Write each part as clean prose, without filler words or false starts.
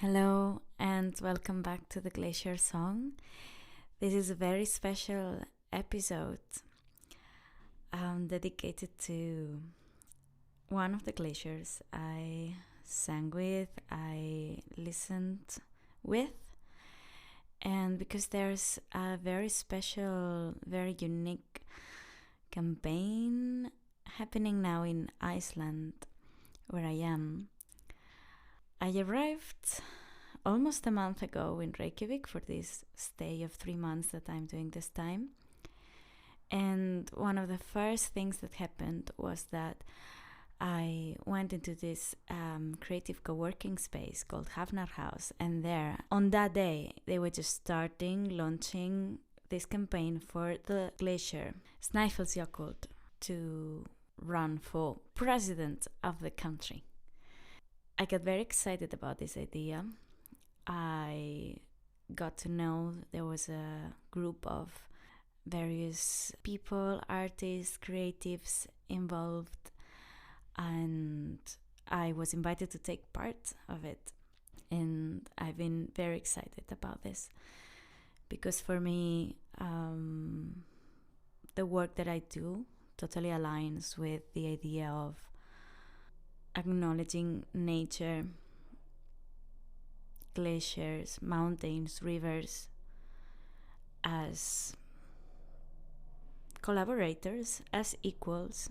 Hello and welcome back to the Glacier Song. This is a very special episode dedicated to one of the glaciers I sang with, I listened with, and because there's a very special, very unique campaign happening now in Iceland, where I am. I arrived almost a month ago in Reykjavik for this stay of 3 months that I'm doing this time. And one of the first things that happened was that I went into this creative co-working space called Hafnar House. And there, on that day, they were just launching this campaign for the glacier Snaefellsjökull to run for president of the country. I got very excited about this idea. I got to know there was a group of various people, artists, creatives involved, and I was invited to take part of it. And I've been very excited about this because for me, the work that I do totally aligns with the idea of acknowledging nature, glaciers, mountains, rivers as collaborators, as equals.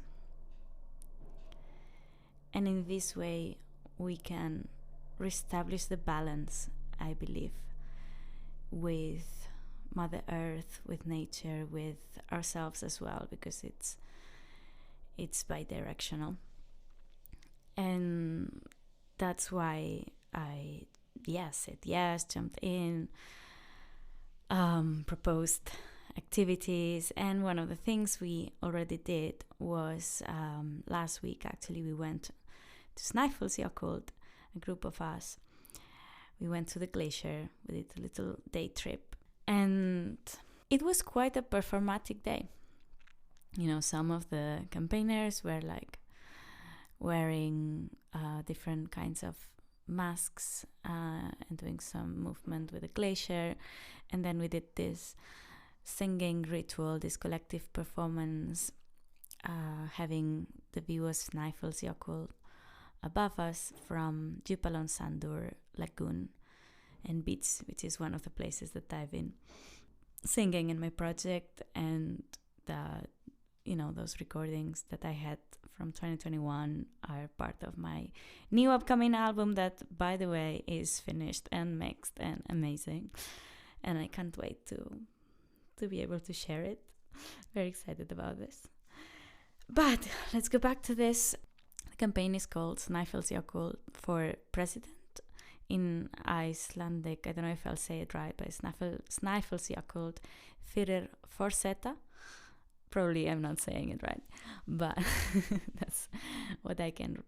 And in this way, we can reestablish the balance, I believe, with Mother Earth, with nature, with ourselves as well, because it's bi-directional. And that's why I said yes, jumped in, proposed activities. And one of the things we already did was last week, actually, we went to Snaefellsjökull, a group of us. We went to the glacier, we did a little day trip. And it was quite a performatic day. You know, some of the campaigners were like wearing different kinds of masks and doing some movement with the glacier. And then we did this singing ritual, this collective performance, having the view of Snaefellsjökull above us from Djupalonsandur Lagoon and beach, which is one of the places that I've been singing in my project. And those recordings that I had from 2021 are part of my new upcoming album that, by the way, is finished and mixed and amazing. And I can't wait to be able to share it. Very excited about this. But let's go back to this. The campaign is called Snaefellsjökull for President. In Icelandic, I don't know if I'll say it right, but Snaefellsjökull fyrir forseta. Probably I'm not saying it right, but that's what I can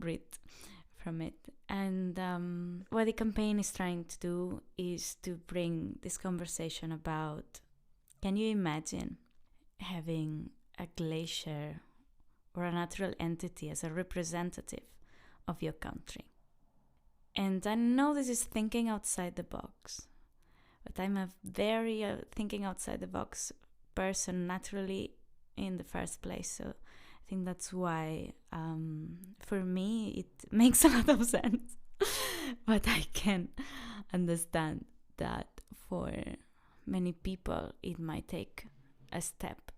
read from it. And what the campaign is trying to do is to bring this conversation about, can you imagine having a glacier or a natural entity as a representative of your country? And I know this is thinking outside the box, but I'm a very thinking outside the box person naturally in the first place. So I think that's why for me it makes a lot of sense. But I can understand that for many people it might take a step.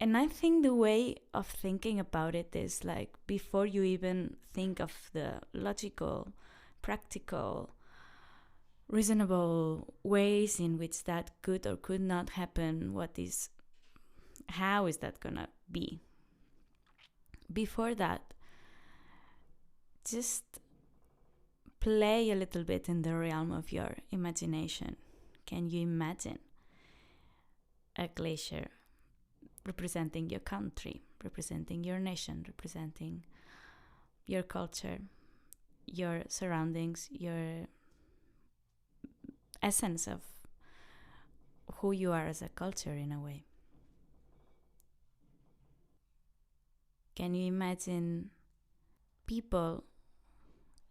And I think the way of thinking about it is like, before you even think of the logical, practical, reasonable ways in which that could or could not happen, how is that gonna be? Before that, just play a little bit in the realm of your imagination. Can you imagine a glacier representing your country, representing your nation, representing your culture, your surroundings, your essence of who you are as a culture in a way? Can you imagine people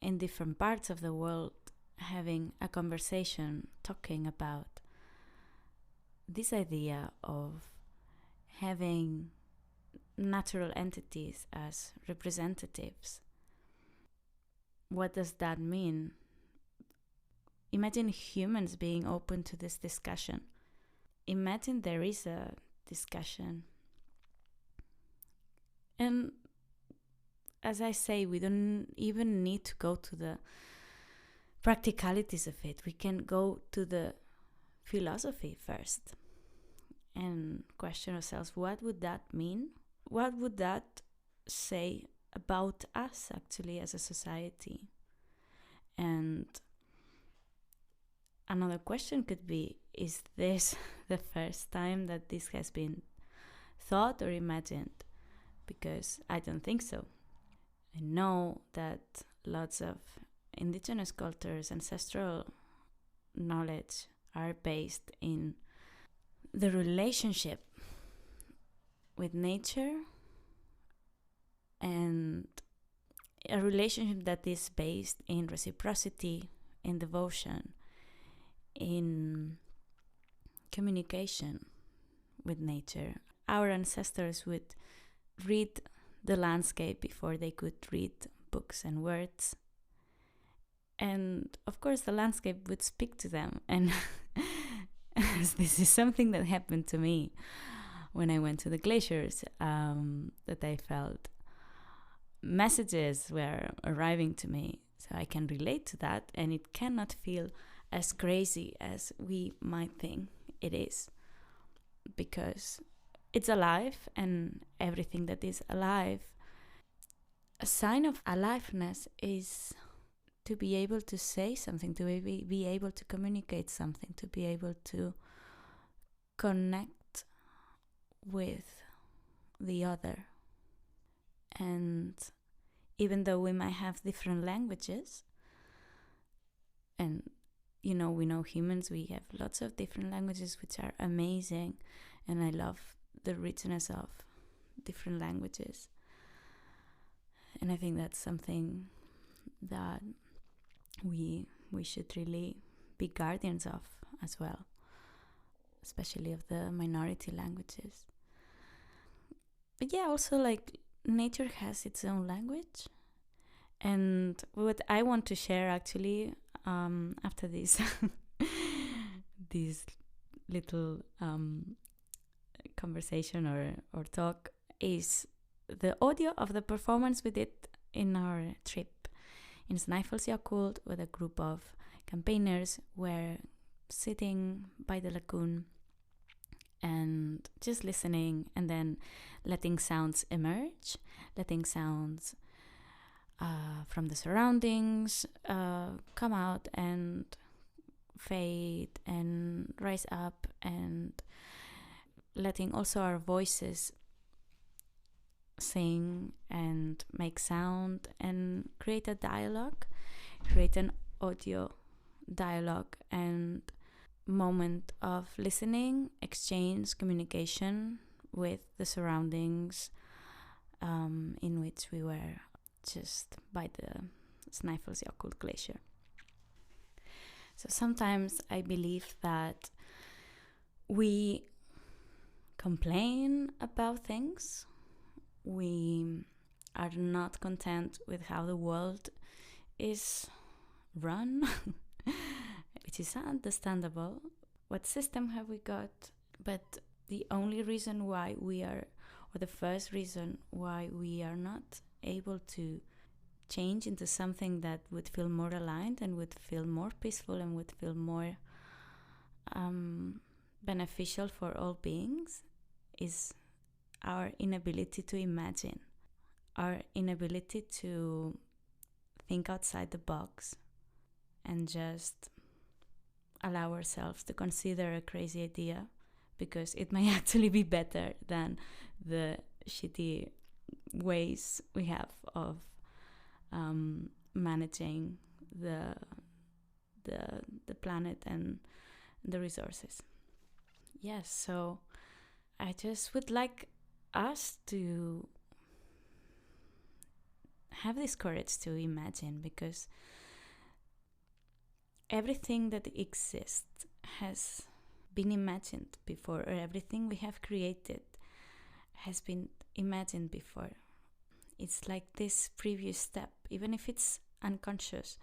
in different parts of the world having a conversation talking about this idea of having natural entities as representatives. What does that mean? Imagine humans being open to this discussion. Imagine there is a discussion. And as I say, we don't even need to go to the practicalities of it. We can go to the philosophy first and question ourselves, what would that mean? What would that say about us actually as a society? And another question could be, is this the first time that this has been thought or imagined? Because I don't think so. I know that lots of indigenous cultures, ancestral knowledge are based in the relationship with nature, and a relationship that is based in reciprocity, in devotion, in communication with nature. Our ancestors would read the landscape before they could read books and words. And of course the landscape would speak to them. And this is something that happened to me when I went to the glaciers, that I felt messages were arriving to me. So I can relate to that, and it cannot feel as crazy as we might think it is, because it's alive, and everything that is alive, a sign of aliveness is to be able to say something, to be able to communicate something, to be able to connect with the other. And even though we might have different languages, and we know humans, we have lots of different languages which are amazing, and I love the richness of different languages. And I think that's something that we should really be guardians of as well, especially of the minority languages. But yeah, also like nature has its own language. And what I want to share actually after this this little conversation or talk is the audio of the performance we did in our trip in Snaefellsjökull, with a group of campaigners were sitting by the lagoon and just listening, and then letting sounds emerge, letting sounds from the surroundings come out and fade and rise up, and letting also our voices sing and make sound and create a dialogue, create an audio dialogue and moment of listening, exchange, communication with the surroundings in which we were just by the Snaefellsjökull Glacier. So sometimes I believe that we complain about things. We are not content with how the world is run, which is understandable. What system have we got? But the only reason why we are, or the first reason why we are not able to change into something that would feel more aligned and would feel more peaceful and would feel more beneficial for all beings is our inability to imagine, our inability to think outside the box and just allow ourselves to consider a crazy idea, because it may actually be better than the shitty ways we have of managing the planet and the resources. Yes, so I just would like us to have this courage to imagine, because everything that exists has been imagined before, or everything we have created has been imagined before. It's like this previous step, even if it's unconscious,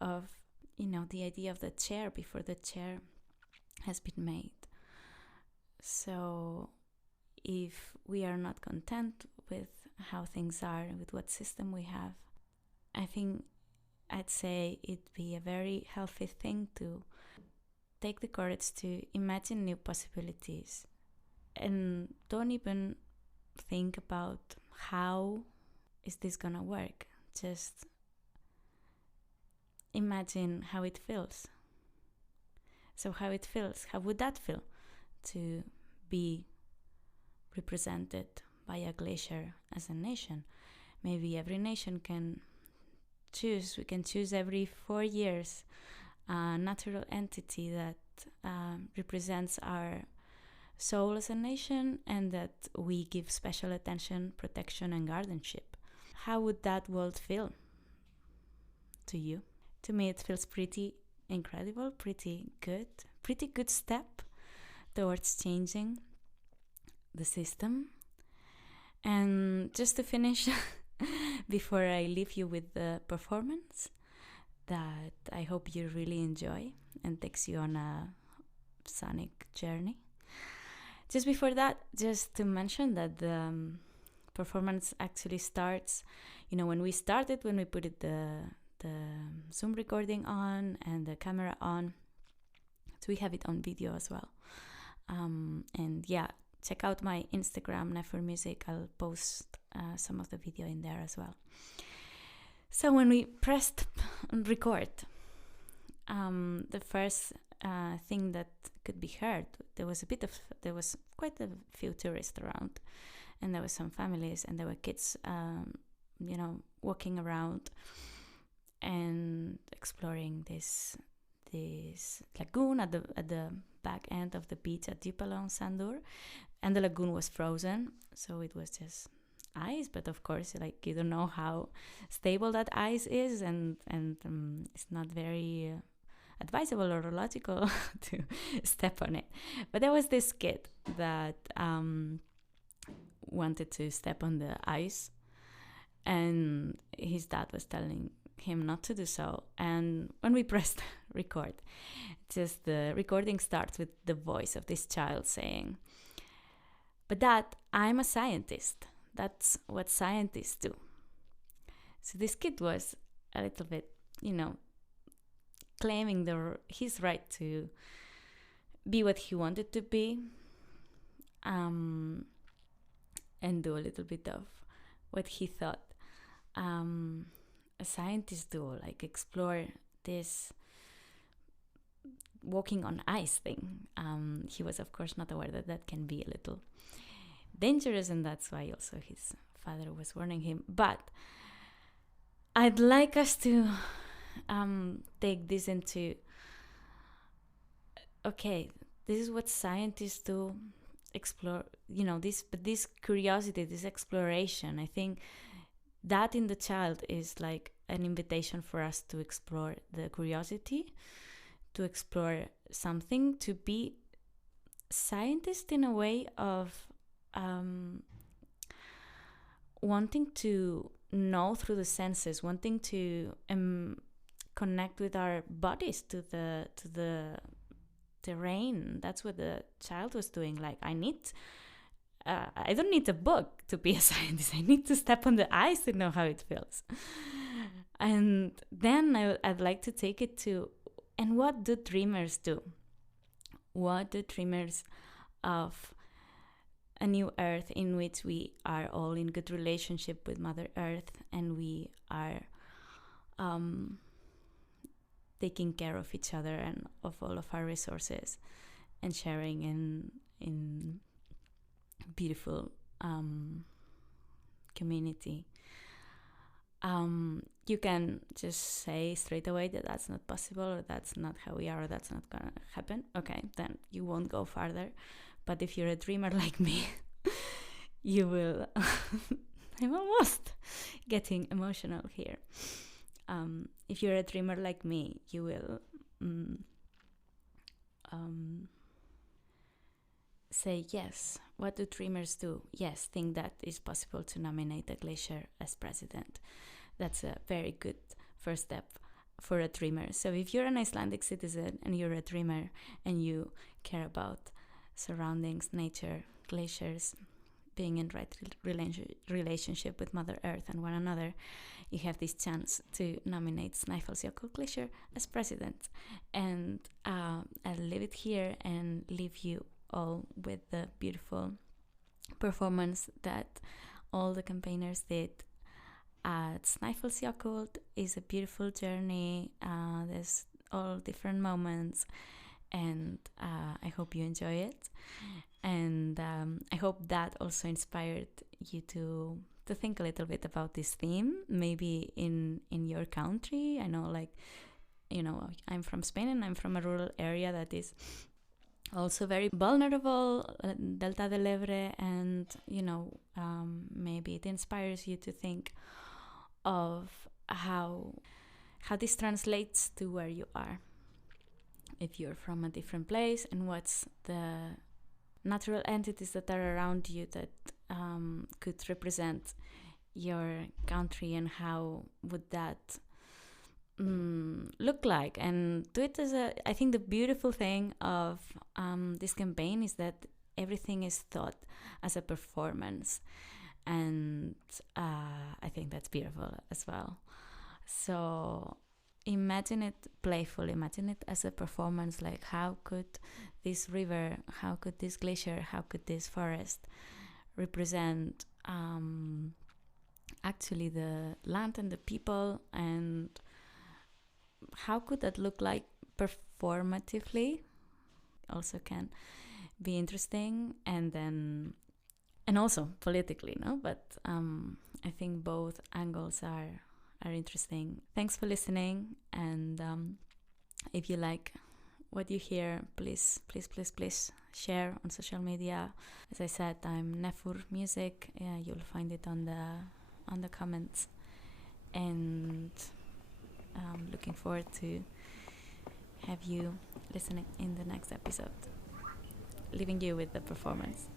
of, the idea of the chair before the chair has been made. So if we are not content with how things are, with what system we have, I'd say it'd be a very healthy thing to take the courage to imagine new possibilities, and don't even think about how is this gonna work. Just imagine how it feels. So how would that feel to be represented by a glacier as a nation? Maybe every nation can choose every 4 years a natural entity that represents our soul as a nation, and that we give special attention, protection, and guardianship. How would that world feel to you? To me, it feels pretty incredible, pretty good step towards changing the system. And just to finish, before I leave you with the performance that I hope you really enjoy and takes you on a sonic journey. Just before that, just to mention that the performance actually starts, when we put the Zoom recording on and the camera on. So we have it on video as well. And yeah, check out my Instagram, Nefer Music. I'll post some of the video in there as well. So when we pressed record, the first thing that could be heard, there was quite a few tourists around, and there were some families, and there were kids, walking around and exploring this lagoon at the back end of the beach at Djupalong Sandur, and the lagoon was frozen, so it was just ice. But of course, you don't know how stable that ice is, and it's not very advisable or logical to step on it. But there was this kid that wanted to step on the ice, and his dad was telling him not to do so. And when we pressed record, just the recording starts with the voice of this child saying, "But Dad, I'm a scientist. That's what scientists do." So this kid was a little bit, claiming his right to be what he wanted to be, and do a little bit of what he thought a scientist do, like explore this walking on ice thing. He was, of course, not aware that can be a little dangerous, and that's why also his father was warning him. But I'd like us to take this into, okay, this is what scientists do, explore, this curiosity, this exploration. I think that in the child is like an invitation for us to explore the curiosity, to explore something, to be scientist in a way of wanting to know through the senses, wanting to connect with our bodies to the terrain. That's what the child was doing. Like, I don't need a book to be a scientist. I need to step on the ice to know how it feels. And then I'd like to take it to, and what do dreamers do? What do dreamers of a new earth in which we are all in good relationship with Mother Earth, and we are taking care of each other and of all of our resources, and sharing in beautiful community. You can just say straight away that that's not possible, or that's not how we are, or that's not gonna happen. Okay, then you won't go farther. But if you're a dreamer like me, you will I'm almost getting emotional here. If you're a dreamer like me, you will say yes. What do dreamers do? Yes, think that it's possible to nominate a glacier as president. That's a very good first step for a dreamer. So if you're an Icelandic citizen and you're a dreamer and you care about surroundings, nature, glaciers, being in right relationship with Mother Earth and one another, you have this chance to nominate Snaefellsjökull Glacier as president. And I'll leave it here and leave you all with the beautiful performance that all the campaigners did at Snaefellsjökull. Is a beautiful journey. There's all different moments, and I hope you enjoy it. And I hope that also inspired you to think a little bit about this theme, maybe in your country. I know, like, I'm from Spain and I'm from a rural area that is also very vulnerable, Delta del Ebre, and maybe it inspires you to think of how this translates to where you are if you're from a different place, and what's the natural entities that are around you that could represent your country, and how would that look like. And do it as I think the beautiful thing of this campaign is that everything is thought as a performance, and I think that's beautiful as well. So imagine it playful, imagine it as a performance, like how could this river, how could this glacier, how could this forest represent actually the land and the people, and how could that look like performatively. Also can be interesting, and also politically, no? But I think both angles are interesting. Thanks for listening, and if you like what you hear, please share on social media. As I said, I'm Nefur Music. You'll find it on the comments, and looking forward to have you listening in the next episode. Leaving you with the performance.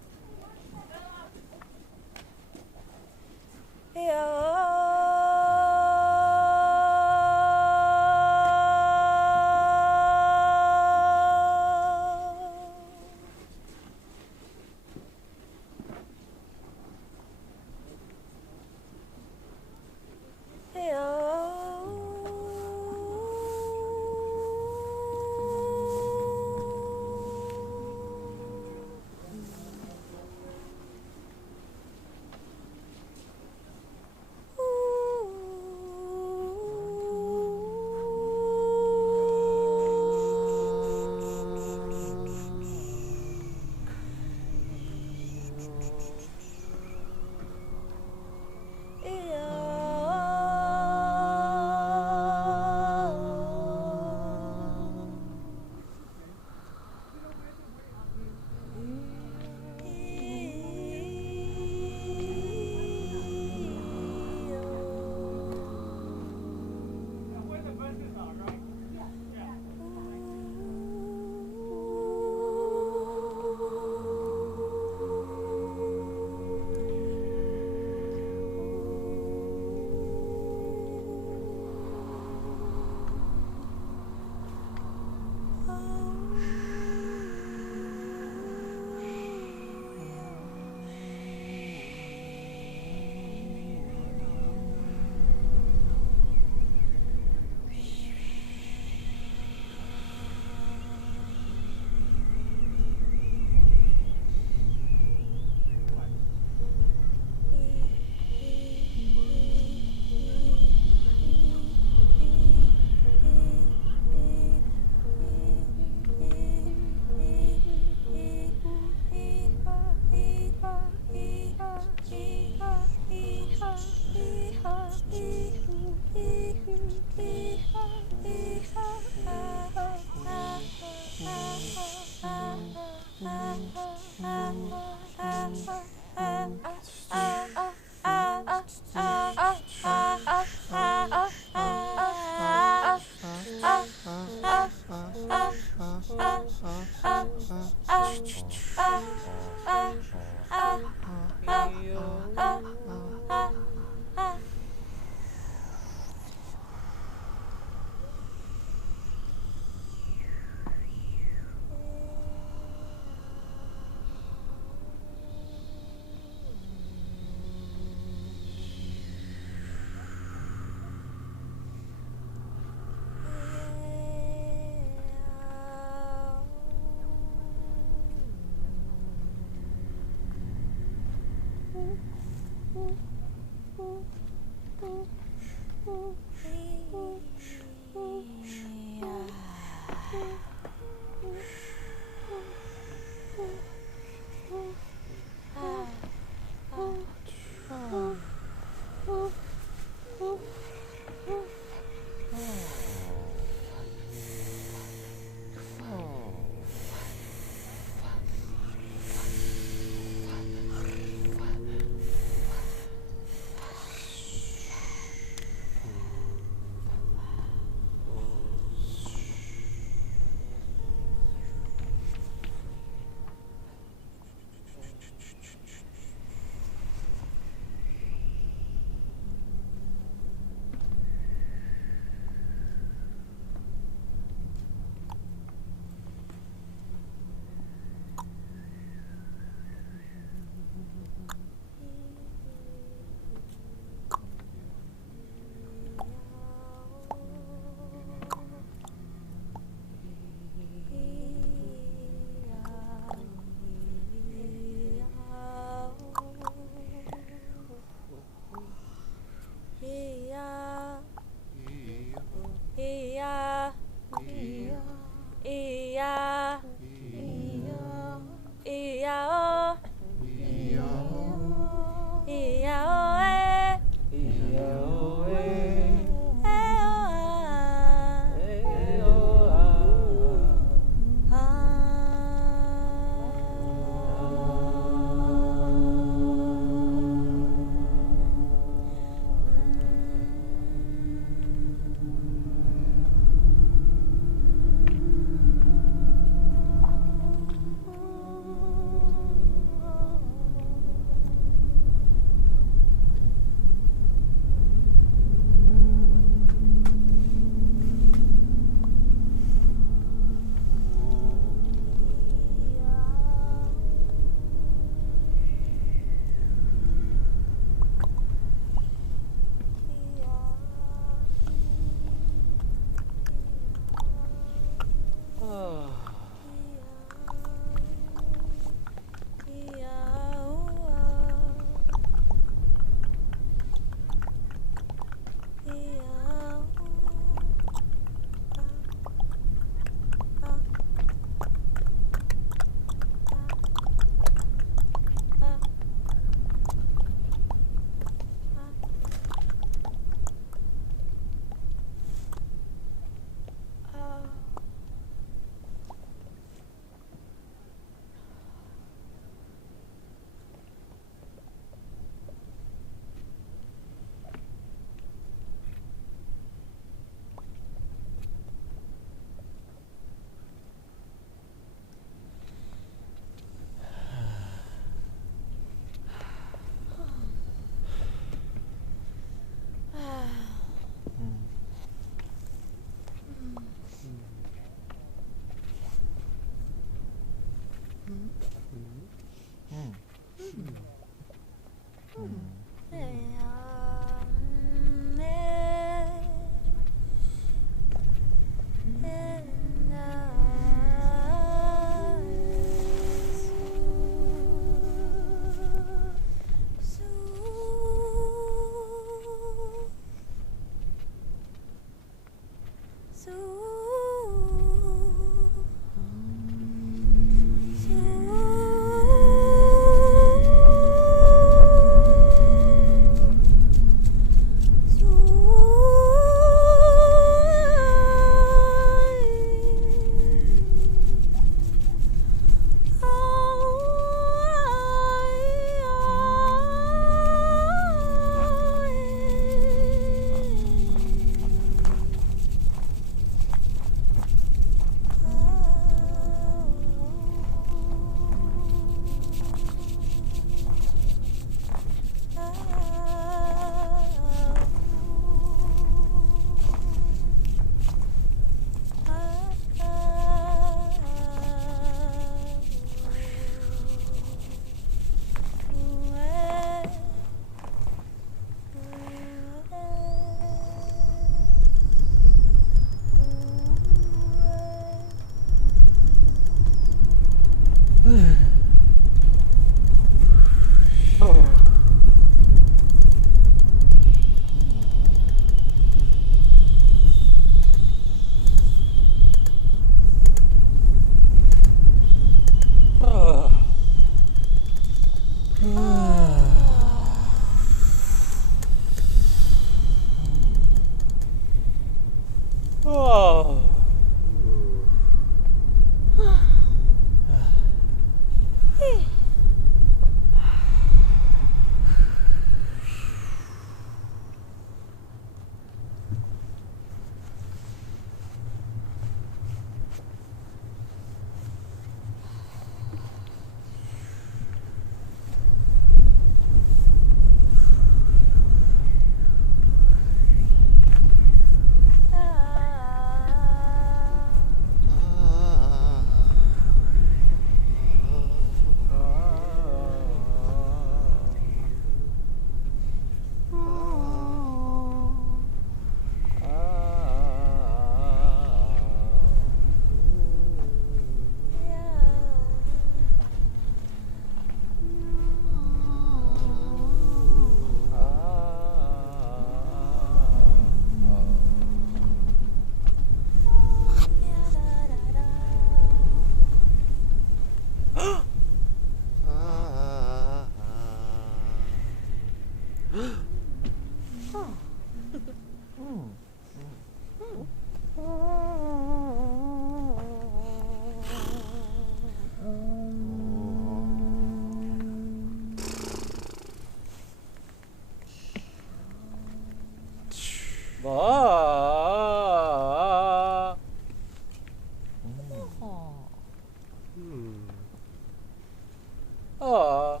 Ah.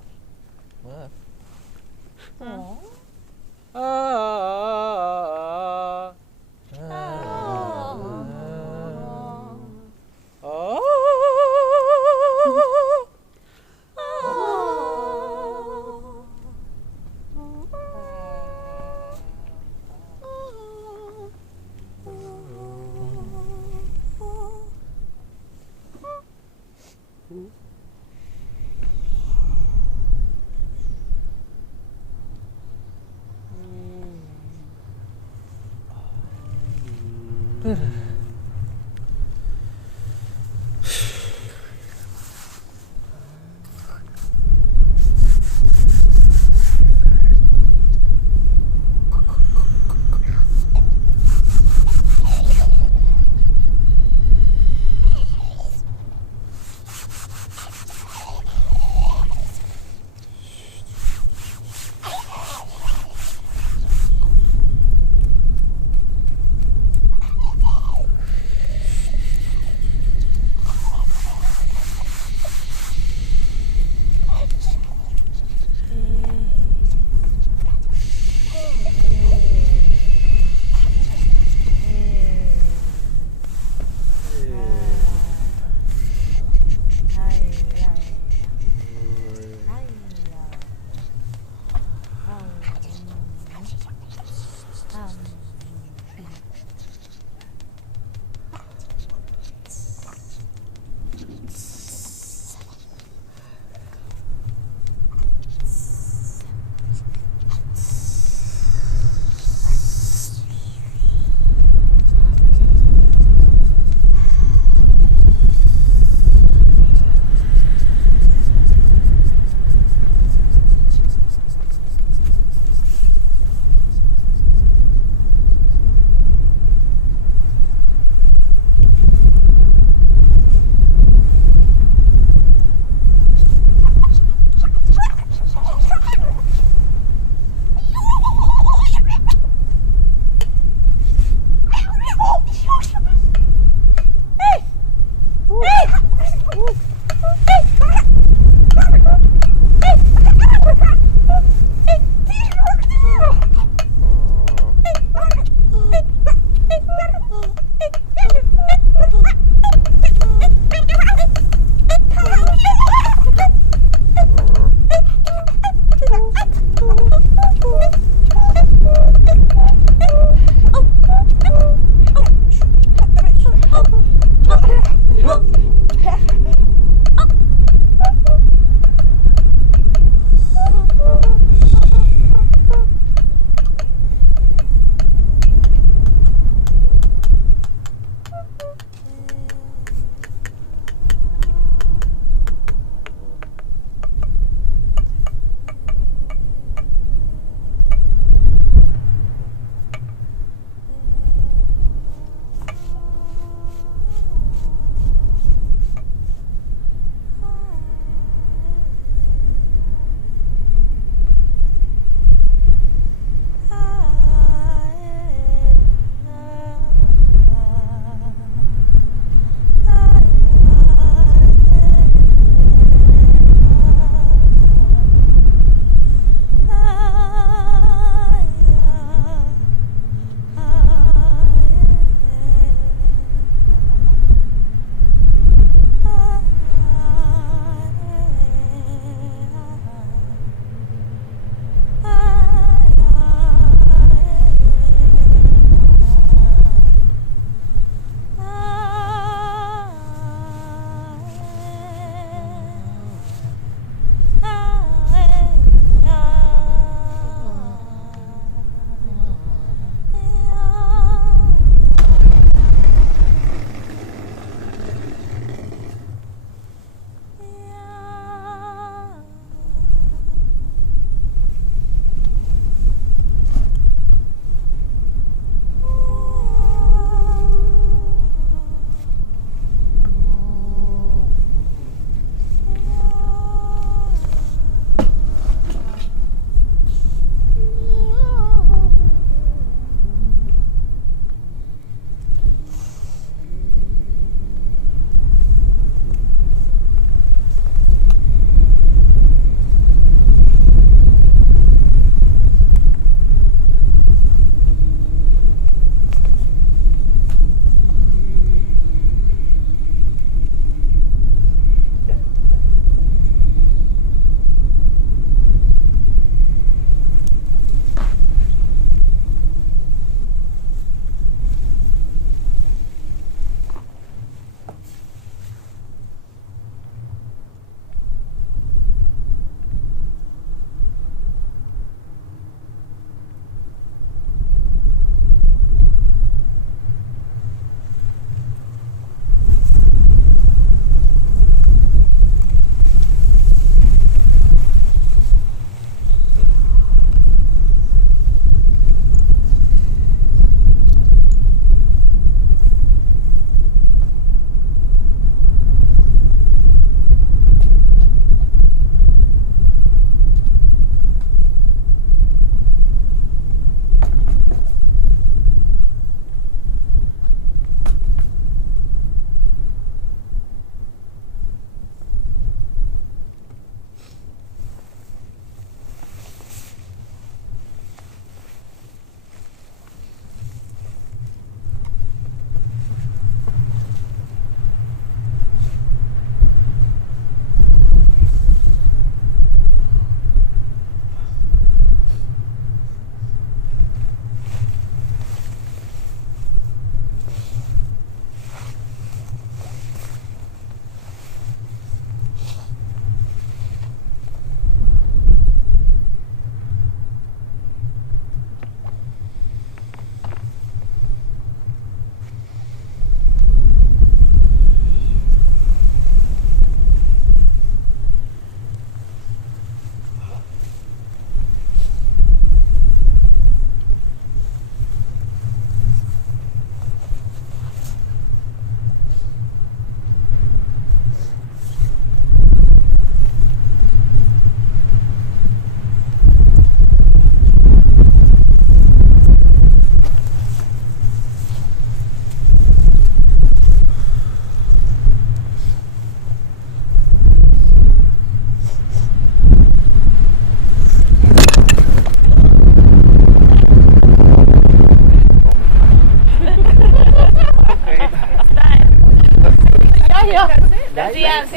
Ah.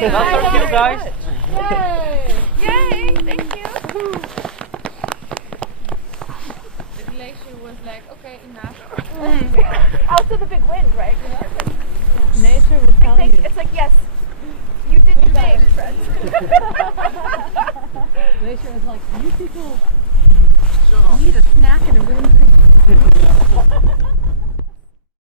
say hi. That's our cue, guys. Yay! Yay! Thank you. The glacier was like, okay, enough. Also the big wind, right? Nature will tell you. It's like, yes, you did the thing, Fred. Glacier is like, you people need a snack and a wind.